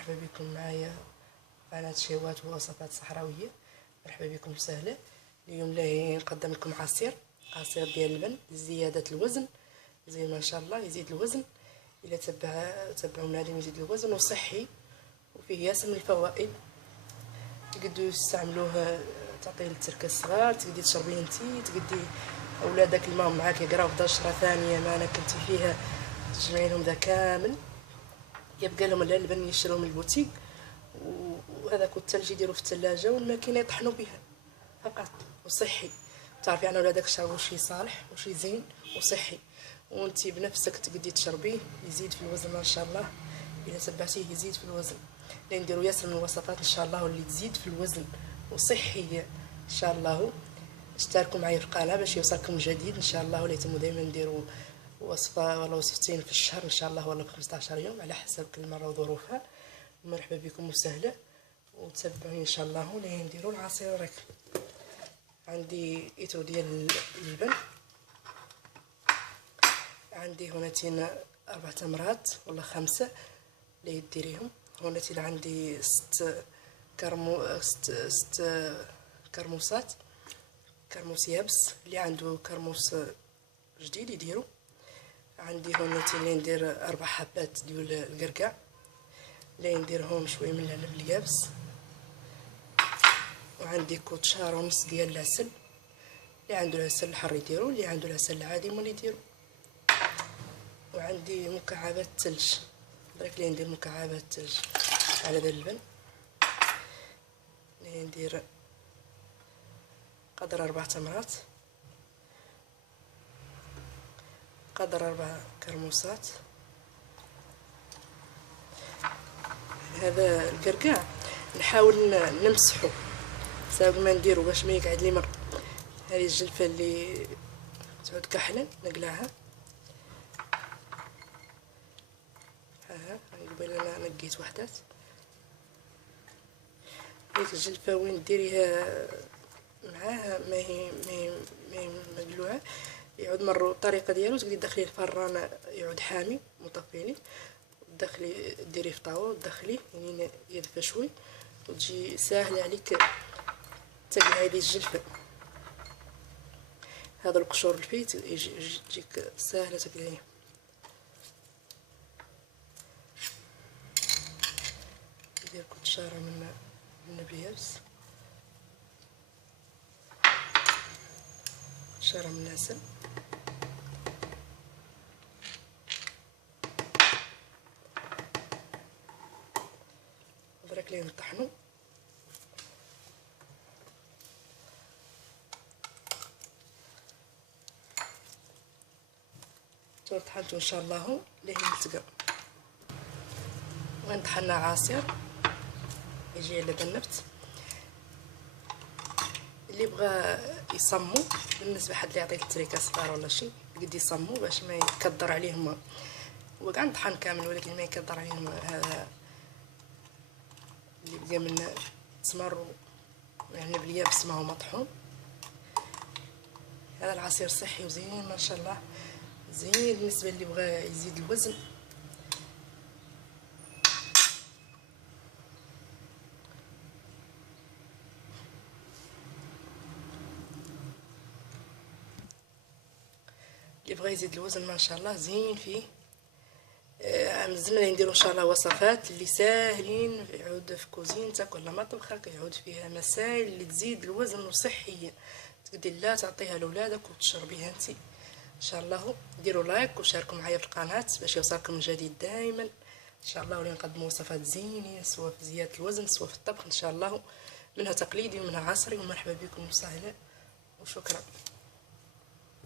مرحبا بكم معايا قناة شهوات ووصفات صحراوية. مرحبا بكم وسهلا. اليوم لاهي نقدم لكم عصير ديال اللبن لزيادة الوزن، زي ما شاء الله يزيد الوزن. الا تبعونا غادي يزيد الوزن وصحي وفيه ياسر من الفوائد. تقدروا تستعملوه تعطيه للتركه الصغار، تقدري تشربيه انتي، تقدري اولادك الماء معاك يقراو في درجه ثانيه ما انا كنتي فيها تجمعي لهم ذا كامل، يبقى لهم اللبن يشروه من البوتيك، وهذاك الثلج يديروه في الثلاجه والماكينه يطحنوا بها فقط وصحي. تعرفي يعني ولادك شربوا شي صالح وشي زين وصحي، وانتي بنفسك تقدري تشربيه يزيد في الوزن ما شاء الله. الا تبعتيه يزيد في الوزن، اللي نديروا ياسر من الوصفات ان شاء الله واللي تزيد في الوزن وصحيه ان شاء الله. اشتركوا معي في القناه باش يوصلكم الجديد ان شاء الله، ولا يتموا دائما نديروا وصفه ولا وصفتين في الشهر ان شاء الله، ولا في 15 يوم على حسب كل مره وظروفها. مرحبا بكم وسهلا، وتبعوني ان شاء الله ولا نديروا العصير. راك عندي ايتو ديال اللبن، عندي هنا 4 تمرات ولا 5 اللي ديريهم. هنا عندي 6 كرموسات، كرموس يابس. اللي عنده كرموس جديد يديرو. عندي هنا اللي ندير 4 حبات ديال القرقاع اللي نديرهم شويه من العنب اليابس، وعندي كوتشار ونص ديال العسل. اللي عنده العسل الحر يديرو، اللي عنده العسل العادي مول يديرو. وعندي مكعبات الثلج، درك اللي ندير مكعبات الثلج على هذا اللبن. اللي ندير قدر 4 تمرات، قدر 4 كرموسات. هذا القرقاع نحاول نمسحو ساعة ما نديرو باش ما يقعد لي مر. هذه الجلفه اللي تعود كحله نقلعها. ها قبيله انا نقيت وحدات. ديك الجلفه وين ديريها معاها ما هي مقلوعه، يعود مرو الطريقه ديالو. تقدري تدخليه الفران يعود حامي مطفيني، تدخلي ديريه في طاوه وتدخليه يعني يدفى شوي، وتجي ساهله عليك تقلع هذه الجلفه. هذا القشور الفيت يجيك ساهله تقلعيه. ندير كوتشاره من البيابس، كوتشاره من العسل، درك ليه نطحنو. طحنتو ان شاء الله ليه يلتقى. وين طحنا عصير يجي على النبت. اللي بغى يصمو، بالنسبه حد اللي يعطيه التريكه صغار ولا شي يقد يصمو باش ما يكدر عليهم، وكاع نطحن كامل ولكن ما يكدر عليهم. هذا اللي بقى من تمر يعني باليابس ما هو مطحون. هذا العصير صحي وزين ما شاء الله، زين بالنسبه اللي بغى يزيد الوزن. اللي بغى يزيد الوزن ما شاء الله زين فيه. مازلنا نديرو ان شاء الله وصفات اللي ساهلين يعود في كوزينتك ولا مطبخك، يعود فيها مسائل اللي تزيد الوزن وصحيه. تقدري لا تعطيها لولادك وتشربيها انت ان شاء الله. ديروا لايك وشاركوا معايا في القناه باش يوصلكم الجديد دائما ان شاء الله. ولي نقدموا وصفات زينه سواء في زياده الوزن سواء في الطبخ ان شاء الله، منها تقليدي ومنها عصري. ومرحبا بكم وسهلا وشكرا.